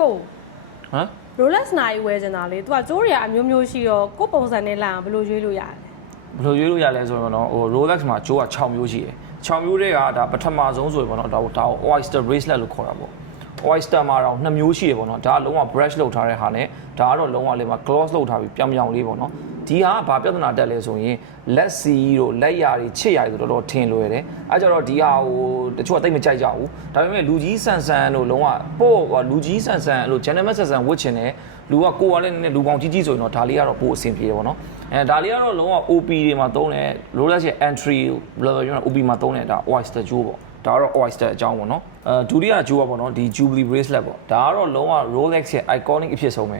ကိုဟမ် Rolex နိုင်ဝယ်ချင်တာလေသူကကျိုးတွေကအမျိုးမျိုးရှိတော့ကိုယ့်ပုံစံနဲ့လာအောင်ဘယ်လိုရွေးလို့ရလဲဘယ်လိုရွေးလို့ရလဲဆိုတော့ဟို Rolex မှာဂျိုးက6မျိုးရှိတယ်6မျိုးတွေကဒါပထမဆုံးဆိုရင်ပေါ့နော်ဒါကိုဒါကို oyster bracelet လို့ခေါ်တာပေါ့ oyster မှာတော့2မျိုးရှိတယ်ပေါ့နော်ဒါကလုံးဝ brush လုပ်ထားတဲ့ဟာနဲ့ဒါကတော့လုံးဝလေးမှာ gloss လုပ်ထားပြီးပြောင်ပြောင်လေးပေါ့နော် ဒီဟာကဘာပြဿနာတက်လဲဆိုရင်လက်စီတို့လက်ရာတွေချစ်ရာတွေဆိုတော့တော်တော်ထင်လွယ်တယ်အဲကြတော့ဒီဟာဟိုတချို့ကတိတ်မကြိုက်ကြဘူးဒါပေမဲ့လူကြီးဆန်ဆန်တို့လုံးဝပို့ဟိုလူကြီးဆန်ဆန်အဲ့လို gentleman ဆန်ဆန်ဝတ်ချင်တယ်လူကကိုယ်ကလည်းနည်းနည်းလူပေါင်းကြီးကြီးဆိုရင်တော့ဒါလေးကတော့ပို့အဆင်ပြေတယ်ပေါ့နော်အဲဒါလေးကတော့လုံးဝ OP တွေမှာသုံးတယ် Rolex ရဲ့ entry level ကျွန်တော် OP မှာသုံးတယ်ဒါ oyster jewel ပေါ့ဒါကတော့ oyster အကြောင်းပေါ့နော်အဲဒုတိယ jewel ပေါ့နော်ဒီ jubilee bracelet ပေါ့ဒါကတော့လုံးဝ Rolex ရဲ့ iconic အဖြစ်ဆုံးပဲ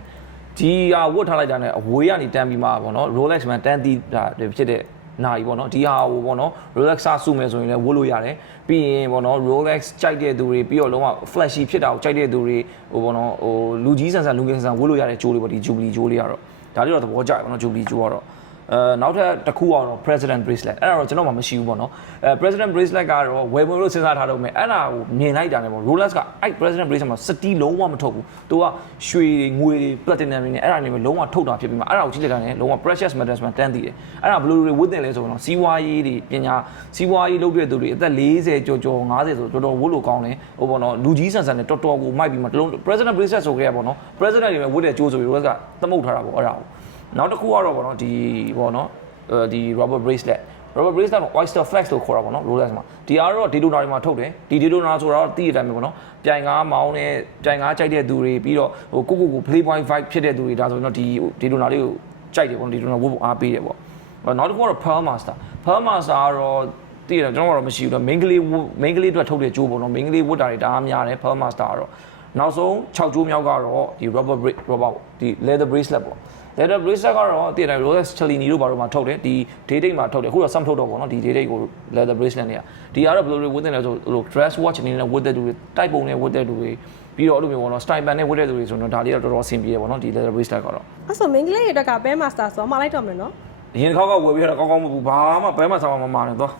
ဒီဟာဝတ်ထားလိုက်တာနဲ့အဝေးကနေတန်းပြီးမှပေါ့နော် Rolex မှာတန်းတီးတာတွေဖြစ်တဲ့နာရီပေါ့နော်ဒီဟာဟိုပေါ့နော် Rolex စစုမယ်ဆိုရင်လည်းဝတ်လို့ရတယ်ပြီးရင်ပေါ့နော် Rolex ကြိုက်တဲ့သူတွေပြီးတော့လုံးဝ flashy ဖြစ်တာကိုကြိုက်တဲ့သူတွေဟိုပေါ့နော်ဟိုလူကြီးဆန်ဆန်လူငယ်ဆန်ဆန်ဝတ်လို့ရတဲ့ကြိုးလေးပေါ့ဒီ Jubilee ကြိုးလေးကတော့ဒါလေးတော့သဘောကျတယ်ပေါ့နော် Jubilee ကြိုးကတော့ အဲနောက်ထပ်တစ်ခုကတော့ President Bracelet အဲ့ဒါတော့ကျွန်တော်မှမရှိဘူးပေါ့နော်အဲ President Bracelet ကတော့ဝယ်မလို့စဉ်းစားထားတော့မယ်အဲ့ဒါကိုမြင်လိုက်တာနဲ့ပေါ့ Rolex ကအဲ့ President Bracelet မှာစတီးလုံးဝမထုတ်ဘူးသူကရွှေတွေငွေတွေ platinum တွေနဲ့အဲ့ဒါနေပဲလုံးဝထုတ်တာဖြစ်ပြီးမှအဲ့ဒါကိုကြည့်လိုက်တာနဲ့လုံးဝ precious metals မှာတန်းတည်တယ်အဲ့ဒါဘယ်လိုတွေဝတ်တင်လဲဆိုတော့စီးပွားရေးတွေပညာစီးပွားရေးလုပ်တဲ့သူတွေအသက်40ကျော်ကျော်50ဆိုတော်တော်ဝတ်လို့ကောင်းတယ်ဟိုပေါ့နော်လူကြီးဆန်ဆန်နဲ့တော်တော်ကိုမိုက်ပြီးမှတလုံး President Bracelet ဆိုကြရပေါ့နော် President တွေပဲဝတ်တဲ့ကြိုးဆိုပြီး Rolex ကသမုတ်ထားတာပေါ့အဲ့ဒါကို နောက်တစ်ခုကတော့ပေါ့နော်ဒီပေါ့နော်အဲဒီ rubber bracelet rubber bracelet မှာ oyster flex လို့ခေါ်တာပေါ့နော် Rolex မှာဒီအားတော့ဒီလိုနာတွေမှာထုတ်တယ်ဒီဒီလိုနာဆိုတော့တည်ရတဲ့အတိုင်းပဲပေါ့နော်ပြိုင်ကားမောင်းတဲ့ပြိုင်ကားကြိုက်တဲ့သူတွေပြီးတော့ဟိုကိုကိုကို play point 5ဖြစ်တဲ့သူတွေဒါဆိုရင်တော့ဒီဒီလိုနာလေးကိုကြိုက်တယ်ပေါ့နော်ဒီလိုနာဝတ်ဖို့အားပေးတယ်ပေါ့နောက်တစ်ခုကတော့ pearl master pearl master ကတော့တည်ရတယ်ကျွန်တော်ကတော့မရှိဘူးတော့ main ကလေး main ကလေးအတွက်ထုတ်တဲ့ကြိုးပေါ့နော် main ကလေးဝတ်တာတွေဒါအားများတယ် pearl master ကတော့ နောက်ဆုံး6ကြိုးမြောက်ကတော့ဒီ rubber brace rubber ပေါ့ဒီ leather bracelet ပေါ့ leather bracelet ကတော့တည်တယ် Rolex Cellini တို့ဘာလို့မှထုတ်တယ်ဒီ day date မှာထုတ်တယ်အခုတော့ sum ထုတ်တော့ပေါ့နော်ဒီ day date ကို leather bracelet တွေကဒီကတော့ဘယ်လိုတွေဝတ်တယ်လဲဆိုဟို dress watch အနေနဲ့ဝတ်တဲ့သူတွေတိုက်ပုံနဲ့ဝတ်တဲ့သူတွေပြီးတော့အဲ့လိုမျိုးပေါ့နော် style band နဲ့ဝတ်တဲ့သူတွေဆိုတော့ဒါလေးတော့တော်တော်အဆင်ပြေတယ်ပေါ့နော်ဒီ leather bracelet ကတော့အဲ့ဆို main ကလေးတွေအတွက်က Bear Master ဆိုတော့မလိုက်တော့မလို့နော်အရင်တစ်ခေါက်ကဝယ်ပြီးတော့ကောင်းကောင်းမဟုတ်ဘူးဘာမှဘဲမှဆောင်းမှမမာနဲ့တော့